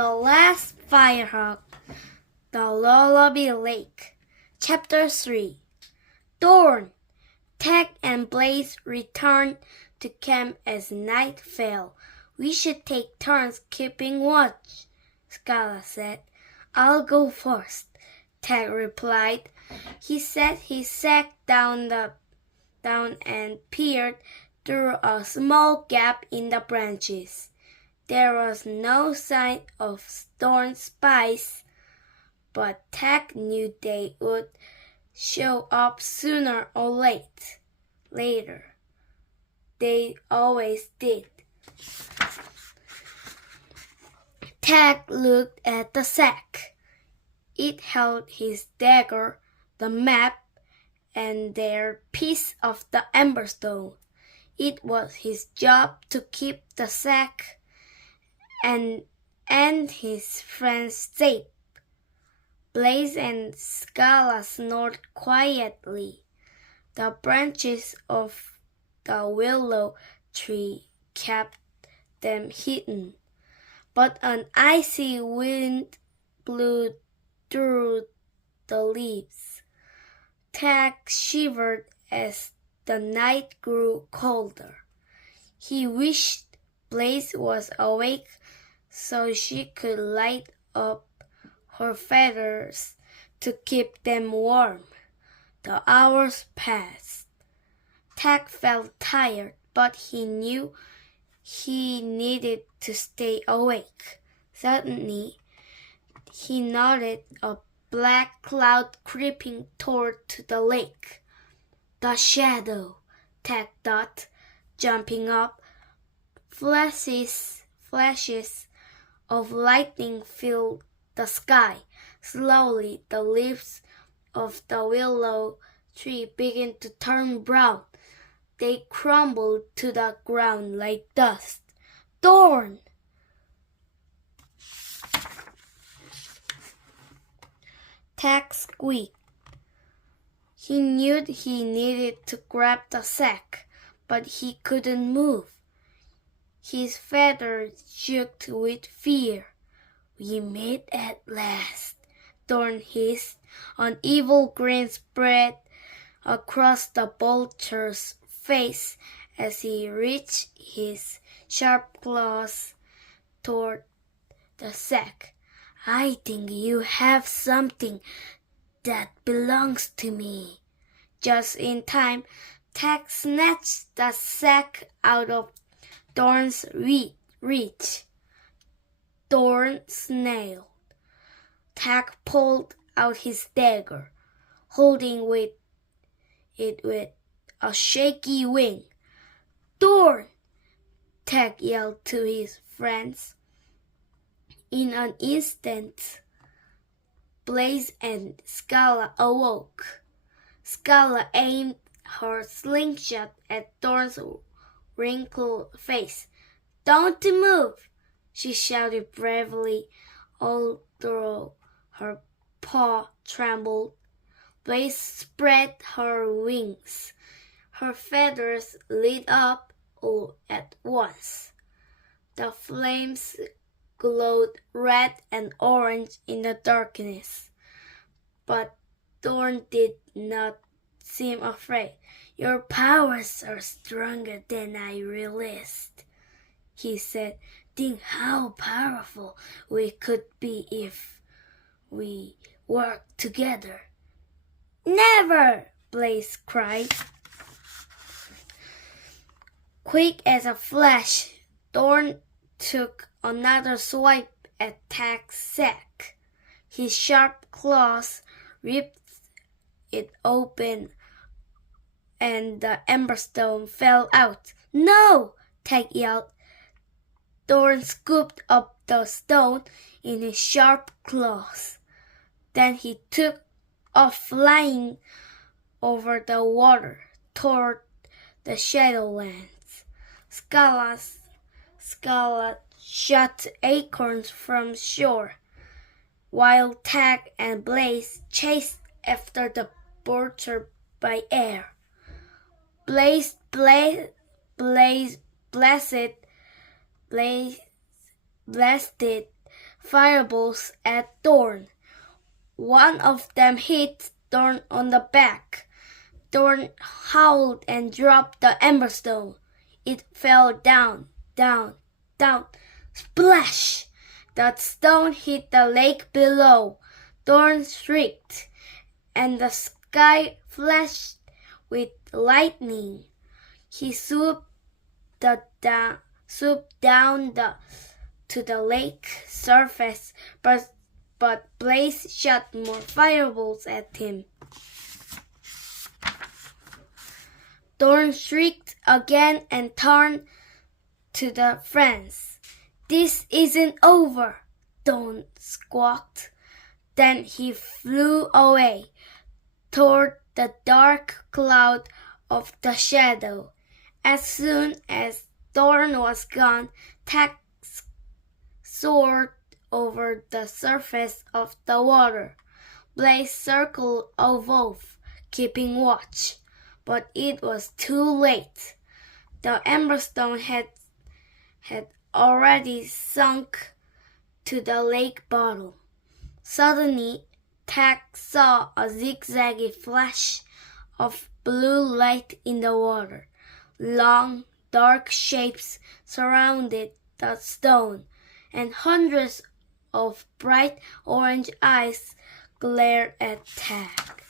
The Last Firehawk, The Lullaby Lake, Chapter 3. Dawn! Tag and Blaze returned to camp as night fell. We should take turns keeping watch, Scala said. I'll go first, Tag replied. He set his sack down and peered through a small gap in the branches. There was no sign of storm spies, but Tag knew they would show up sooner or later. They always did. Tag looked at the sack. It held his dagger, the map, and their piece of the emberstone. It was his job to keep the sack and his friends safe. Blaze and Scala snored quietly. The branches of the willow tree kept them hidden, but an icy wind blew through the leaves. Tag shivered as the night grew colder. He wished Blaze was awake so she could light up her feathers to keep them warm. The hours passed. Tag felt tired, but he knew he needed to stay awake. Suddenly, he noted a black cloud creeping toward the lake. The shadow, Tag thought, jumping up. Flashes of lightning filled the sky. Slowly, the leaves of the willow tree began to turn brown. They crumbled to the ground like dust. Dawn! Tag squeaked. He knew he needed to grab the sack, but he couldn't move. His feathers shook with fear. We made at last, Dawn hissed. An evil grin spread across the vulture's face as he reached his sharp claws toward the sack. I think you have something that belongs to me. Just in time, Tag snatched the sack out of Dawn's reach. Dawn snailed. Tag pulled out his dagger, holding it with a shaky wing. Dawn! Tag yelled to his friends. In an instant, Blaze and Scala awoke. Scala aimed her slingshot at Dawn's wrinkled face. Don't move, she shouted bravely, although her paw trembled. Blaze spread her wings. Her feathers lit up all at once. The flames glowed red and orange in the darkness. But Dawn did not seem afraid. Your powers are stronger than I realized, he said. Think how powerful we could be if we worked together. Never! Blaze cried. Quick as a flash, Dawn took another swipe at Tag's sack. His sharp claws ripped it open and the emberstone fell out. No! Tag yelled. Dawn scooped up the stone in his sharp claws. Then he took off flying over the water toward the Shadowlands. Scala shot acorns from shore, while Tag and Blaze chased after the vulture by air. Blaze blasted fireballs at Thorn. One of them hit Thorn on the back. Thorn howled and dropped the emberstone. It fell down, down, down. Splash! The stone hit the lake below. Thorn shrieked, and the sky flashed with lightning. He swooped down to the lake surface, but Blaze shot more fireballs at him. Thorn shrieked again and turned to the friends. "This isn't over," Thorn squawked. Then he flew away toward the dark cloud of the shadow. As soon as Thorn was gone, Tag soared over the surface of the water. Blaze circled above, keeping watch, but it was too late. The emberstone had already sunk to the lake bottom. Suddenly, Tag saw a zigzaggy flash of blue light in the water. Long, dark shapes surrounded the stone, and hundreds of bright orange eyes glared at Tag.